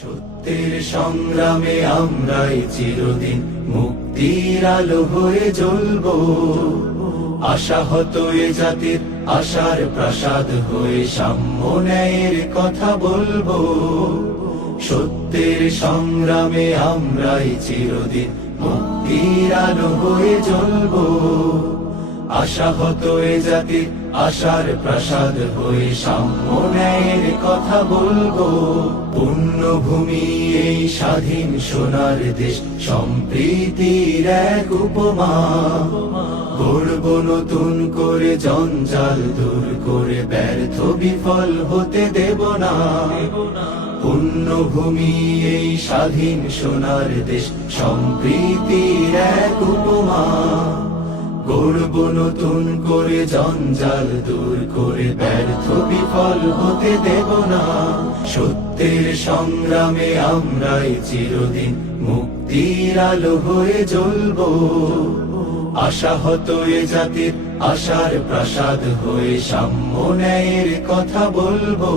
সত্যের সংগ্রামে আমরাই চিরদিন মুক্তির আলো হয়ে জ্বলবো। আশাহত এ জাতির আশার প্রাসাদ হয়ে সাম্য ন্যায়ের কথা বলবো। সত্যের সংগ্রামে আমরাই চিরদিন মুক্তির আলো হয়ে জ্বলবো। আশাহত এ জাতির আশার প্রাসাদ হয়ে সাম্য ন্যায়ের কথা বলবো। পুণ্যভূমি এই স্বাধীন সোনার দেশ সম্প্রীতির এক উপমা। গড়ব নতুন করে জঞ্জাল দূর করে ব্যর্থ বিফল হতে দেব না। পুণ্যভূমি এই স্বাধীন সোনার দেশ সম্প্রীতির এক উপমা। গড়ব নতুন করে জঞ্জাল দূর করে ব্যর্থ বিফল হতে দেব না। সত্যের সংগ্রামে আমরাই চিরদিন মুক্তির আলো হয়ে জ্বলবো। আশাহত এ জাতির আশার প্রাসাদ হয়ে সাম্য ন্যায়ের কথা বলবো।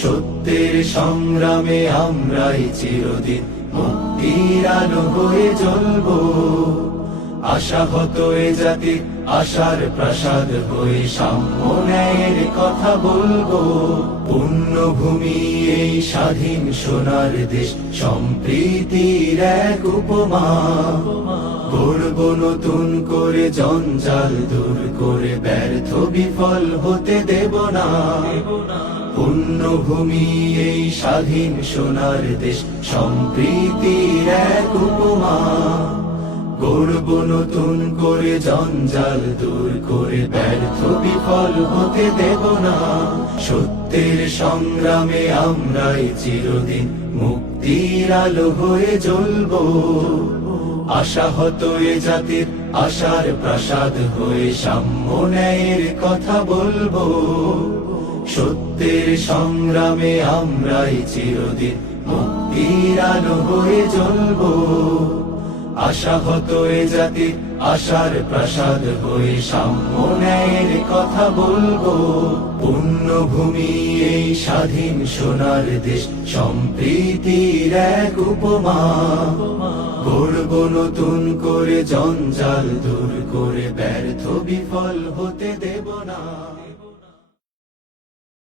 সত্যের সংগ্রামে আমরাই চিরদিন মুক্তির আলো হয়ে জ্বলবো। আশাহত এ জাতির আশার প্রাসাদ হয়ে সাম্য ন্যায়ের কথা বলবো। পুণ্যভূমি এই স্বাধীন সোনার দেশ সম্প্রীতির এক উপমা। গড়ব নতুন করে জঞ্জাল দূর করে ব্যর্থ বিফল হতে দেব না। পুণ্যভূমি এই স্বাধীন সোনার দেশ সম্প্রীতির এক উপমা। গড়ব নতুন করে জঞ্জাল দূর করে ব্যর্থ বিফল হতে দেব না। সত্যের সংগ্রামে আমরাই চিরদিন মুক্তির আলো হয়ে জ্বলবো। আশাহত এ জাতির আশার প্রাসাদ হয়ে সাম্য ন্যায়ের কথা বলবো। সত্যের সংগ্রামে আমরাই চিরদিন মুক্তির আলো হয়ে জ্বলবো। আশাহত এ জাতির আশার প্রাসাদ হয়ে সাম্য ন্যায়ের কথা বলবো। পুণ্যভূমি এই স্বাধীন সোনার দেশ সম্প্রীতির এক উপমা। গড়ব নতুন করে জঞ্জাল দূর করে ব্যর্থ বিফল হতে দেব না।